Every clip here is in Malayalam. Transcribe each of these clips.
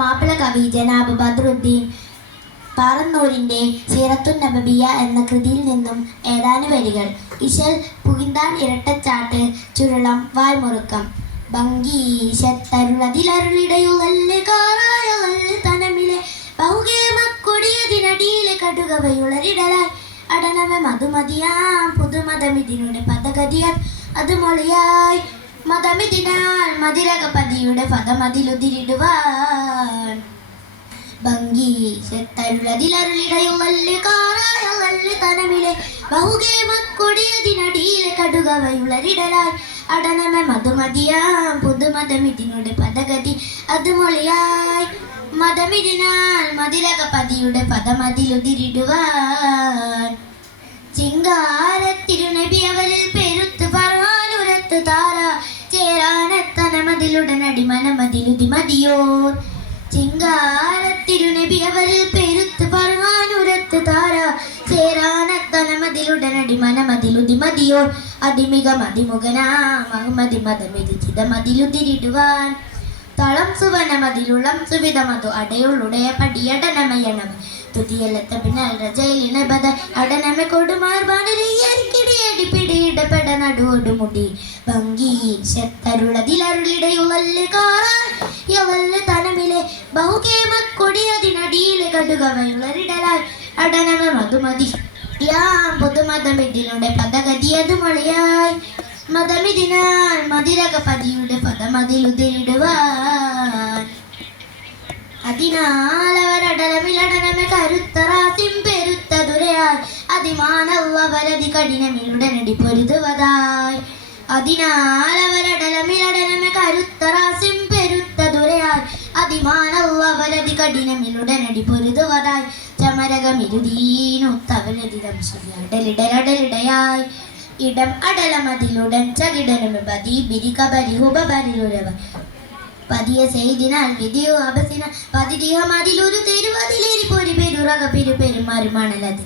മാപ്പിള കവി ജനാബ് ബദ്രുദ്ദീൻ പാറന്നൂരിൻ്റെ സീറത്തുൻ നബവിയ എന്ന കൃതിയിൽ നിന്നും ഏതാനും വരികൾ. ഇശൽ പുകിന്താൻ ഇരട്ടച്ചാട്ട് ചുരുളം വായ്മുറുക്കം ഭംഗീശത്തരുളതിലരുളിടയുളല് കാറായുളല് തനമിലെ ബഹുകേമക്കൊടിയതിനടിയിലെ കടുകവയുളരിടലായി അടനമ മധുമതിയാം പുതുമതമിതിനുടെ പദഗതിയാൽ അത് മൊളിയായി മതമിതിനാൽ മതിരകപതിയുടെ പദമതിലുതിരിടുവാൻ ഭംഗീശത്തരുളതിലരുളിടയുളല് കാറായുളല് തനമിലെ ബഹുകേമക്കൊടിയതിനടിയിലെ കടുകവയുളരിടലായി അടനമ മധുമതിയാം പുതുമതമിതിനുടെ പദഗതി അത് മൊളിയായി മതമിതിനാൽ മതിലകപതിയുടെ പദമതിലുതിരിടുവാൻ ചിങ്കാരത്തിരുനബി അവരിൽ പെരുത്ത് പറവാനുരത്ത് താര ചേരാനെത്തനമതിലുടനടി മനമതിലുതി മതിയോർ ചിങ്കാരത്തിരുനബി അവരിൽ പെരുത്ത് പറവാനുരത്ത് താര ചേരാനെത്തനമതിലുടനടി മനമതിലുതി മതിയോർ അതിമിക മതിമുഖനാം അഹമ്മദി മതമിതി ചിതമതിലുതിരിടുവാൻ തളം സുവനമതിലുളം സുവിധമതു അടയുള്ളുടയ പടിയടനമയണം തുതിയലത്ത പിന്നൽ രജയിലിണബദ അടനമ കൊടുമാർബാനിരിക്കിടിയടി പിടിയിടപെട നടുവൊടുമുടി ഭംഗീശത്തരുളതിലരുളിടയുളല് കാറായുളല് തനമിലെ ബഹുകേമക്കൊടിയതിനടിയിലെ കടുകവയുളരിടലായി അടനമ മധുമതി യാം പുതുമതമിതിനുടെ പദഗതിയത് മൊളിയായി മതമിതിനാൽ മതിരകപതിയുടെ പദമതിലുതിരിടുവാൻ അതിനാൽ അവരടലമിലടനമ കരുത്തറാസിം പെരുത്ത ദുരയാൽ അതിമാനവരതി കഠിനമിലുടനടി പൊരുതുവതായി അതിനാൽ അവരടലമിലടനമ കരുത്തറാസിം പെരുത്ത ദുരയാൽ അതിമാനവരതി കഠിനമിലുടനടി പൊരുതുവതായി ചമരകമിരുതീനുത്തവരതിരം ശരിയടലിടലടലിടയായി ഇടം അടലമതിലുടൻ ചകിടനുമ പതി ബിരികബരിഹുബരിലുരവ പതിയ ചെയ്തിനാൽ വിധിയോ അപസിന പതിരിഹമതിലൊരു തെരുവതിലേരി പൊരി പെരുറക പെരുമാറുമാണലത്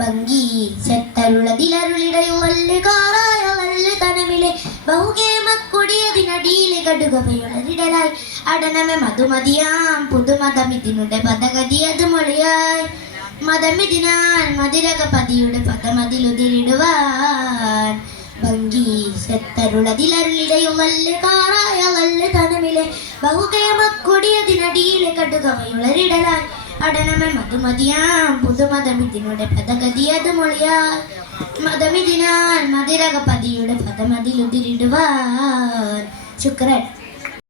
ഭംഗീശത്തരുളതിലരുളിടയുളല് കാറായുളല് തനമിലെ ബഹുകേമക്കൊടിയതിനടിയിലെ കടുകവയുളരിടലായി അടനമ മധുമതിയാം പുതുമതമിതിനുടെ പദഗതി അത് മൊളിയായി മതമിതിനാൽ മതിരകപതിയുടെ പദമതിലുതിരിടുവാൻ ഭംഗീശത്തരുളതിലരുളിടയുളല് കാറായുളല് തനമിലെ ബഹുകേമക്കൊടിയതിനടിയിലെ കടുകവയുളരിടലായി അടനമ മധുമതിയാം പുതുമതമിതിനുടെ പദഗതി അത് മൊളിയാൽ മതമിതിനാൽ മതിരകപതിയുടെ പദമതിലുതിരിടുവാൻ. ശുക്രൻ.